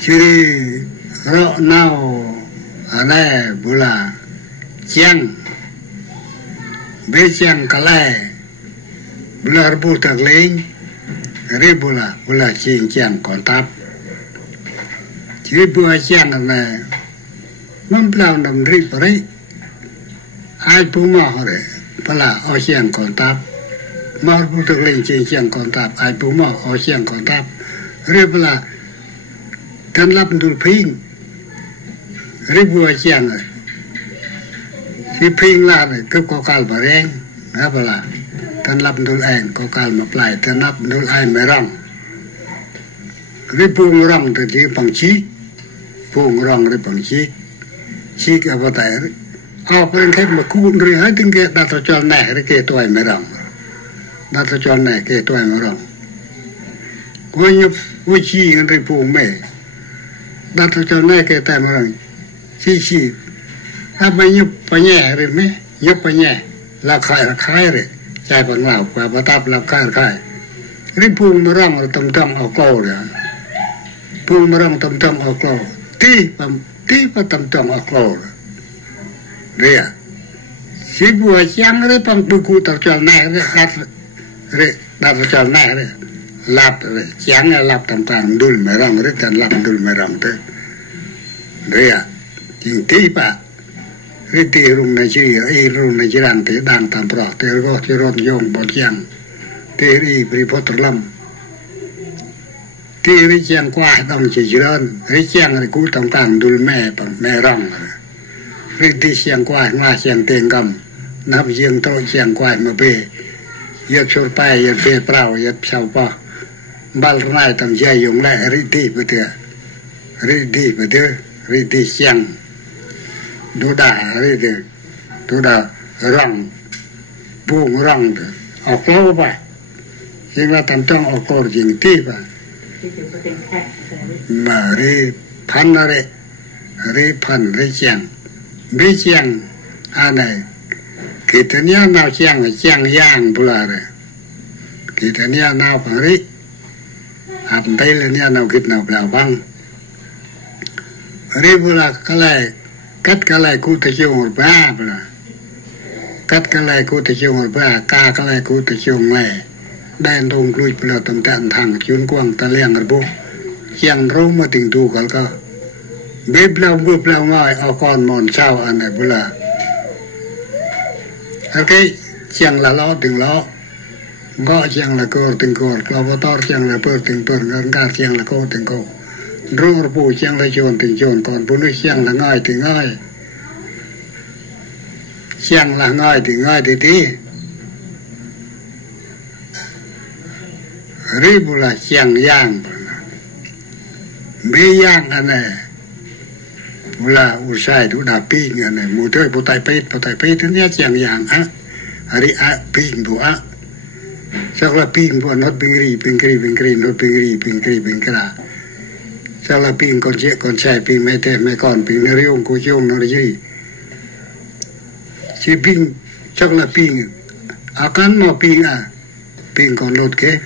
chứ rõ nào ở đây bù là chăng bê chăng cả lại bù là bù thật lên rê bù là chiên chăng còn táp chứ bù chăng này mắm lao nằm rì bà đấy ai bù mò rồi bà là ở chăng còn táp mò bù thật lên chiên chăng còn táp ai bù mò ở chăng còn táp rê bù là thân lập đùl phim rê bù chăng rồi khi phim là cứ có cal bà rèn đó bà là thân lập đùl ảnh có cal mà lại thân lập đùl ảnh mới rong rê bù rong thì chỉ bằng chí bù rong rê bằng chí cả bà tay bên khách mà cuốn rồi hết tiếng kia đặt cho này cái kia tuổi mới rong đặt cho này kia tuổi mới rong quay nhập quay chi rê bù mẹ đặt cho này kia tuổi mới rong chi ta mới nhập phải nhẹ rồi mấy nhập phải nhẹ là khai rồi chạy bằng lão qua bắt tập là khai rê bù mới rong là tầm ở cổ rồi bù mới rong tầm ở cổ tí và tầm ở cổ rồi à chỉ bùa chăng đấy bằng bùa cụ tập cho này đặt cho này đấy lạp rồi chăng là lạp tầm đul mày rong đấy thành lạp đul mày rong thế đấy à chính tí bà cái tì rung này chỉ rung này chỉ đang thế đang tạm rõ thế có chỉ rong yong bọt chăng thế đi bị bọt lâm thế đi chăng qua đồng chỉ đơn thế chăng là cụ tầm đul mẹ bằng mẹ rong rồi đi xiang quay mà xiang tiền cầm nắp riêng tôi xiang quay mà về yết chốt bay yết về prao yết sau pa bal này tầm dây dùng lại đi bữa đi xiang đồ đà răng buông răng học lâu vậy nhưng mà tầm trong học cổ riêng tí vậy mà đi pan xiang biết chăng này kỳ thế nào chăng là chăng yang bù là kỳ thế nào bằng đấy áp tay là nào kịch nào bèo băng đấy bù là cái này cắt cái này cụ thể chung một ba bù là cắt cái này cụ thể chung một ba ca cái này cụ thể chung này đèn đông lui bù là tầm tận thẳng chuyên quang ta liền ở bố chăng râu mà tình tu cả bếp lao ngồi ở con mòn sao anh này bữa là cái chẳng là lo từng lo gọi chẳng là cô từng cô lo vào to chẳng là bơ từng ngân gạt chẳng là cô từng cô rô bù chẳng là chồn từng chồn còn bún nước chẳng là ngồi từng ngồi chẳng là ngồi thì tí rí bù là chẳng giang mấy giang anh này là usai tu dah ping ane mudah potai pait tu ni yang ha hari ping buat sakla ping buat not pingri not pingri sakla ping con trai ping mấy con ping nó riêng cô chung nó gì chỉ ping sakla ping akan mau ping con lột ke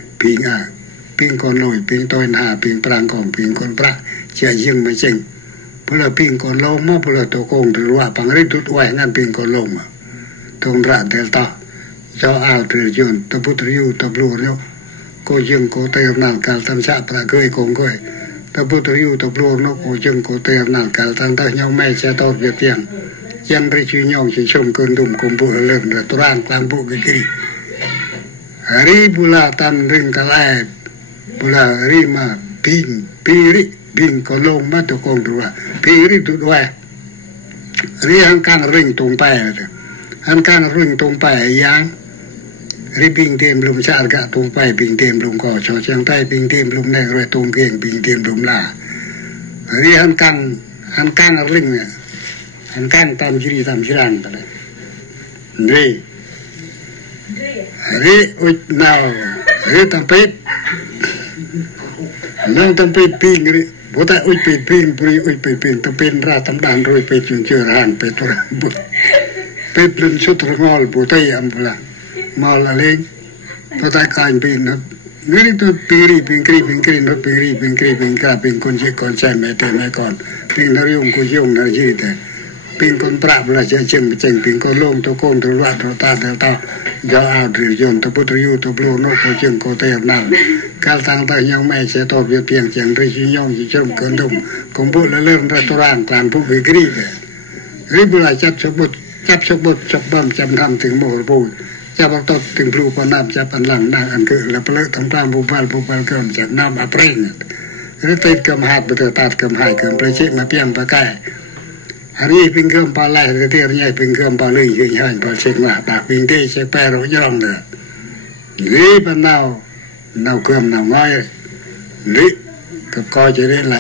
ping con lồi ping tôi na ping prang con ping con pra chia riêng mà chừng bữa là pin còn lâu mà bữa là tổ công từ loa bằng cái tụt hoài ngăn pin còn lâu mà thùng rạn delta cho ao từ trường tập bút riu tập lùa nhau cô dương cô tây nàng cả tam sát là cười cùng cười tập bút riu tập lùa nó cô dương cô tây nàng cả tam ta nhau mày xe to việt tiền dân đi chuyên nhau chỉ trông cơn đùng cùng bữa lần rồi tôi đang làm bộ cái gì ri bữa là tan rừng cả lại bữa là ri mà pin pin có lông mà tụi con tụi pin tụi đuôi ri hàng càng rừng tung bay hàng càng rừng tung bay yang ri pin thêm lùm chả cả tung bay pin thêm lùm cỏ cho trang tay pin thêm lùm này rồi tung kiềng pin thêm lùm là ri hàng càng rừng hàng càng tam chỉ răng cái này ri nào ri tam pet nang tam pet pin ri bố ta ui pin ta pin ra tam đàn rồi pet chung chưa hàng pet ra pet lên sút ngol bố ta am là mà là lên bố ta cài pin người tu pingri nó pingri cả ping con chỉ con trai mẹ tề mẹ con ping nó dùng nó gì thế ping con prap là chân ping con lông con loạt ta do ao rìu dồn tu bút rìu tu blu nó có chân có tề nào các thằng ta nhau mẹ sẽ to việc piang chẳng rìu nhông chỉ trong cơn đông cũng bút là lên ra tu rang toàn bút pingri ribu là chấp số bút chấp bầm chấp thầmถึง mồ bụi chấp bắt tócถึง plu pon nam chấp ăn lăng đang ăn cự là pleu thằng tam bù bal cơm chấp nam áp rên rồi tới cơm hạt bữa tới tạt cơm hai cơm plei chết mà piang pa cái hari ping cơm pa lại rồi tới nhảy ping cơm pa lười cái hành pa chết mà đạp ping tê chết pe rồi nhớ lòng nữa lý ban nào cơm nào ngói lý cái coi cho đến là